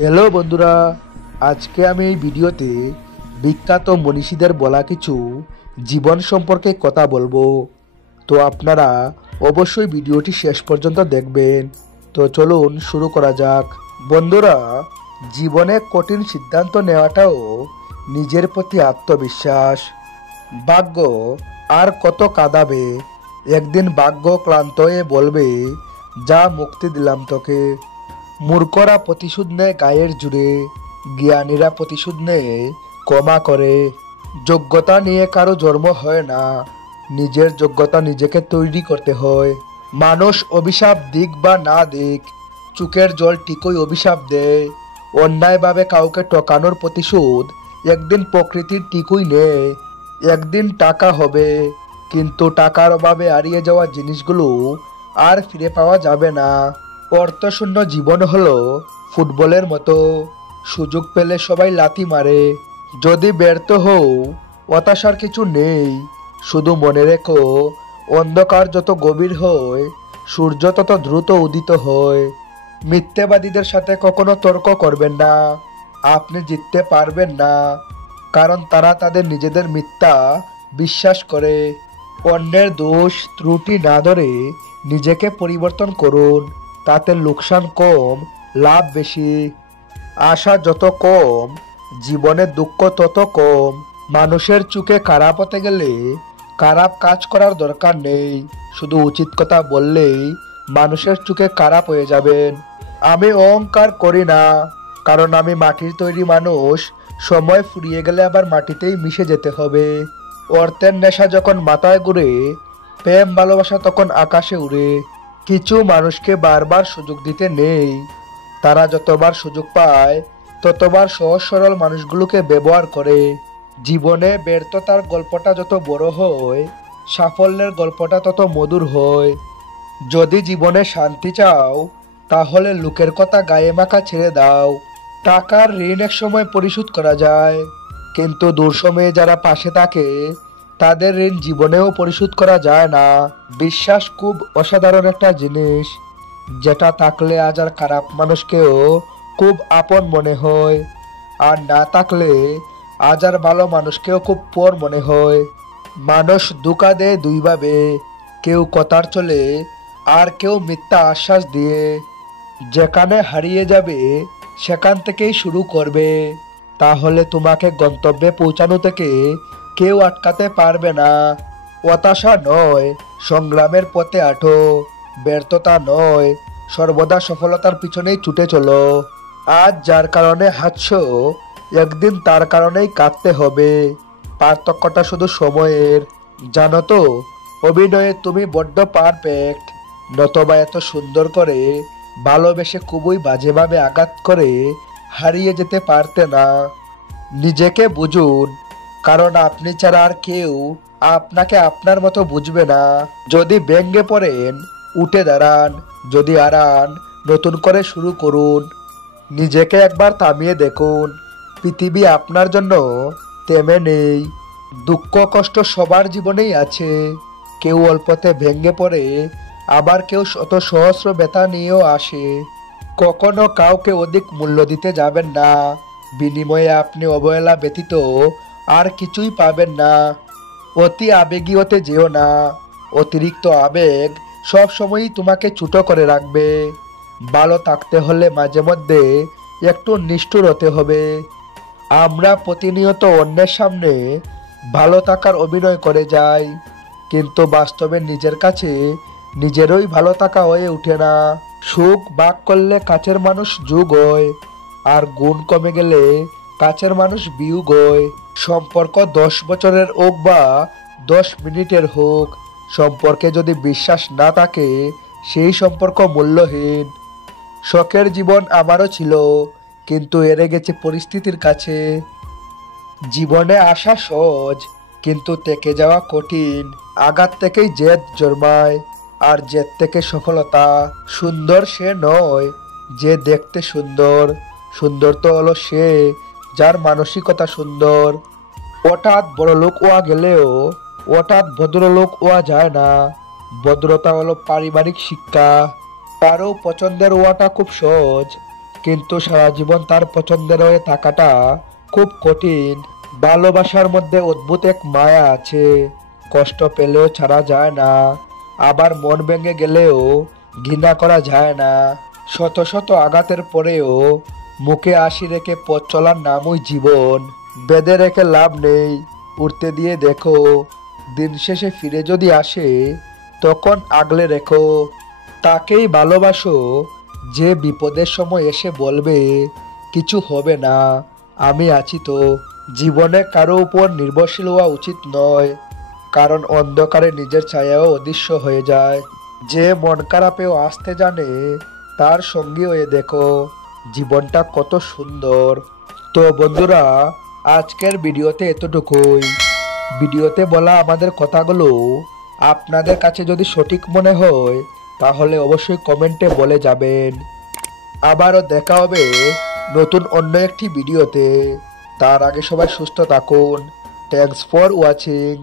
Hello বন্ধুরা, আজকে আমি এই ভিডিওতে বিখ্যাত মনীষীদের বলা কিছু জীবন সম্পর্কে কথা বলবো। তো আপনারা অবশ্যই ভিডিওটি শেষ পর্যন্ত দেখবেন। তো চলুন শুরু করা যাক। বন্ধুরা, জীবনে কঠিন সিদ্ধান্ত নেওয়াটাও নিজের প্রতি আত্মবিশ্বাস। ভাগ্য আর কত কাঁদাবে, একদিন ভাগ্য ক্লান্ত হয়ে বলবে, যা মুক্তি দিলাম তোকে। মূর্খরা প্রতিশোধ নেয় গায়ের জুড়ে, জ্ঞানীরা প্রতিশোধ নেয় ক্ষমা করে। যোগ্যতা নিয়ে কারো জন্ম হয় না, নিজের যোগ্যতা নিজেকে তৈরি করতে হয়। মানুষ অভিশাপ দিক বা না দিক, চোখের জল ঠিকই অভিশাপ দেয়। অন্যায়ভাবে কাউকে টকানোর প্রতিশোধ একদিন প্রকৃতির ঠিকই নেয়। একদিন টাকা হবে, কিন্তু টাকার অভাবে হারিয়ে যাওয়া জিনিসগুলো আর ফিরে পাওয়া যাবে না। অর্থশূন্য জীবন হলো ফুটবলের মতো, সুযোগ পেলে সবাই লাথি মারে। যদি ব্যর্থ হও, হতাশার কিছু নেই। শুধু মনে রেখো, অন্ধকার যত গভীর হয়, সূর্য তত দ্রুত উদিত হয়। মিথ্যেবাদীদের সাথে কখনো তর্ক করবেন না, আপনি জিততে পারবেন না, কারণ তারা তাদের নিজেদের মিথ্যা বিশ্বাস করে। অন্যের দোষ ত্রুটি না ধরে নিজেকে পরিবর্তন করুন, তাতে লোকসান কম, লাভ বেশি। আশা যত কম, জীবনে দুঃখ তত কম। মানুষের চোখে খারাপ হতে গেলে খারাপ কাজ করার দরকার নেই, শুধু উচিত কথা বললেই মানুষের চোখে খারাপ হয়ে যাবেন। আমি অহংকার করি না, কারণ আমি মাটির তৈরি মানুষ। সময় ফুরিয়ে গেলে আবার মাটিতেই মিশে যেতে হবে। অর্থের নেশা যখন মাথায় ঘুরে, প্রেম ভালোবাসা তখন আকাশে উড়ে। কিছু মানুষকে বারবার সুযোগ দিতে নেই, তারা যতবার সুযোগ পায় ততবার সহজ সরল মানুষগুলোকে ব্যবহার করে। জীবনে ব্যর্থতার গল্পটা যত বড় হয়, সাফল্যের গল্পটা তত মধুর হয়। যদি জীবনে শান্তি চাও, তাহলে লোকের কথা গায়ে মাখা ছেড়ে দাও। টাকার ঋণ এক সময় পরিশোধ করা যায়, কিন্তু দূর সময়ে যারা পাশে থাকে তাদের ঋণ জীবনেও পরিশোধ করা যায় না। বিশ্বাস খুব অসাধারণ একটা জিনিস, যেটা থাকলে আজ আর খারাপ মানুষকেও খুব আপন মনে হয়, আর না থাকলে আজ আর ভালো মানুষকেও খুব পর মনে হয়। মানুষ ধোঁকা দেয় দুইভাবে, কেউ কথার চলে আর কেউ মিথ্যা আশ্বাস দিয়ে। যেখানে হারিয়ে যাবে সেখান থেকেই শুরু করবে, তাহলে তোমাকে গন্তব্যে পৌঁছানো থেকে কেউ আটকাতে পারবে না। হতাশা নয়, সংগ্রামের পথে আঠো। ব্যর্থতা নয়, সর্বদা সফলতার পিছনেই ছুটে চলো। আজ যার কারণে হাঁটছো, একদিন তার কারণেই কাঁদতে হবে। পার্থক্যটা শুধু সময়ের। জানো তো, অভিনয়ে তুমি বড্ড পারফেক্ট, নতবা এত সুন্দর করে ভালোবেসে খুবই বাজেভাবে আঘাত করে হারিয়ে যেতে পারতে না। নিজেকে বুঝুন, কারণ আপনি ছাড়া আর কেউ আপনাকে আপনার মতো বুঝবে না। যদি ভেঙে পড়েন, উঠে দাঁড়ান। যদি হারান, নতুন করে শুরু করুন। নিজেকে একবার থামিয়ে দেখুন, পৃথিবী আপনার জন্য থেমে নেই। দুঃখ কষ্ট সবার জীবনেই আছে, কেউ অল্পতে ভেঙে পড়ে, আবার কেউ শত সহস্র ব্যথা নিয়েও আসে। কখনো কাউকে অধিক মূল্য দিতে যাবেন না, বিনিময়ে আপনি অবহেলা ব্যতীত আর কিছুই পাবেন না। অতি আবেগী হতে যেও না, অতিরিক্ত আবেগ সব সময়ই তোমাকে ছোট করে রাখবে। ভালো থাকতে হলে মাঝে মধ্যে একটু নিষ্ঠুর হতে হবে। আমরা প্রতিনিয়ত অন্যের সামনে ভালো থাকার অভিনয় করে যাই, কিন্তু বাস্তবে নিজের কাছে নিজেরই ভালো থাকা হয়ে ওঠে না। সুখ ভাগ করলে কাছের মানুষ যোগ হয়, আর গুণ কমে গেলে কাছের মানুষ বিয়োগ হয়। সম্পর্ক 10 বছরের হোক বা 10 মিনিটের হোক, সম্পর্কে যদি বিশ্বাস না থাকে, সেই সম্পর্ক মূল্যহীন। শখের জীবন আমারও ছিল, কিন্তু হেরে গেছে পরিস্থিতির কাছে। জীবনে আসা সহজ, কিন্তু থেকে যাওয়া কঠিন। আঘাত থেকেই জেদ জন্মায়, আর জেদ থেকে সফলতা। সুন্দর সে নয় যে দেখতে সুন্দর, সুন্দর তো হলো সে যার মানসিকতা সুন্দর। হঠাৎ বড় লোক হওয়া গেলেও হঠাৎ ভদ্রলোক হওয়া যায় না। ভদ্রতা হলো পারিবারিক শিক্ষা। কারো পছন্দের হওয়াটা খুব সহজ, কিন্তু সারা জীবন তার পছন্দের হয়ে থাকাটা খুব কঠিন। ভালোবাসার মধ্যে অদ্ভুত এক মায়া আছে, কষ্ট পেলেও ছাড়া যায় না, আবার মন ভেঙে গেলেও ঘৃণা করা যায় না। শত শত আঘাতের পরেও মুখে হাসি রেখে পথ চলার নামই জীবন। বেঁধে রেখে লাভ নেই, উঠতে দিয়ে দেখো। দিন শেষে ফিরে যদি আসে তখন আগলে রেখো। তাকেই ভালোবাসো যে বিপদের সময় এসে বলবে কিছু হবে না, আমি আছি তো। জীবনে কারো উপর নির্ভরশীল হওয়া উচিত নয়, কারণ অন্ধকারে নিজের ছায়াও অদৃশ্য হয়ে যায়। যে মন খারাপেও আসতে জানে তার সঙ্গী হয়ে দেখো, জীবনটা কত সুন্দর। তো বন্ধুরা, আজকের ভিডিওতে এতটুকুই। ভিডিওতে বলা আমাদের কথাগুলো আপনাদের কাছে যদি সঠিক মনে হয় তাহলে অবশ্যই কমেন্টে বলে যাবেন। আবারও দেখা হবে নতুন অন্য একটি ভিডিওতে। তার আগে সবাই সুস্থ থাকুন। Thanks for watching.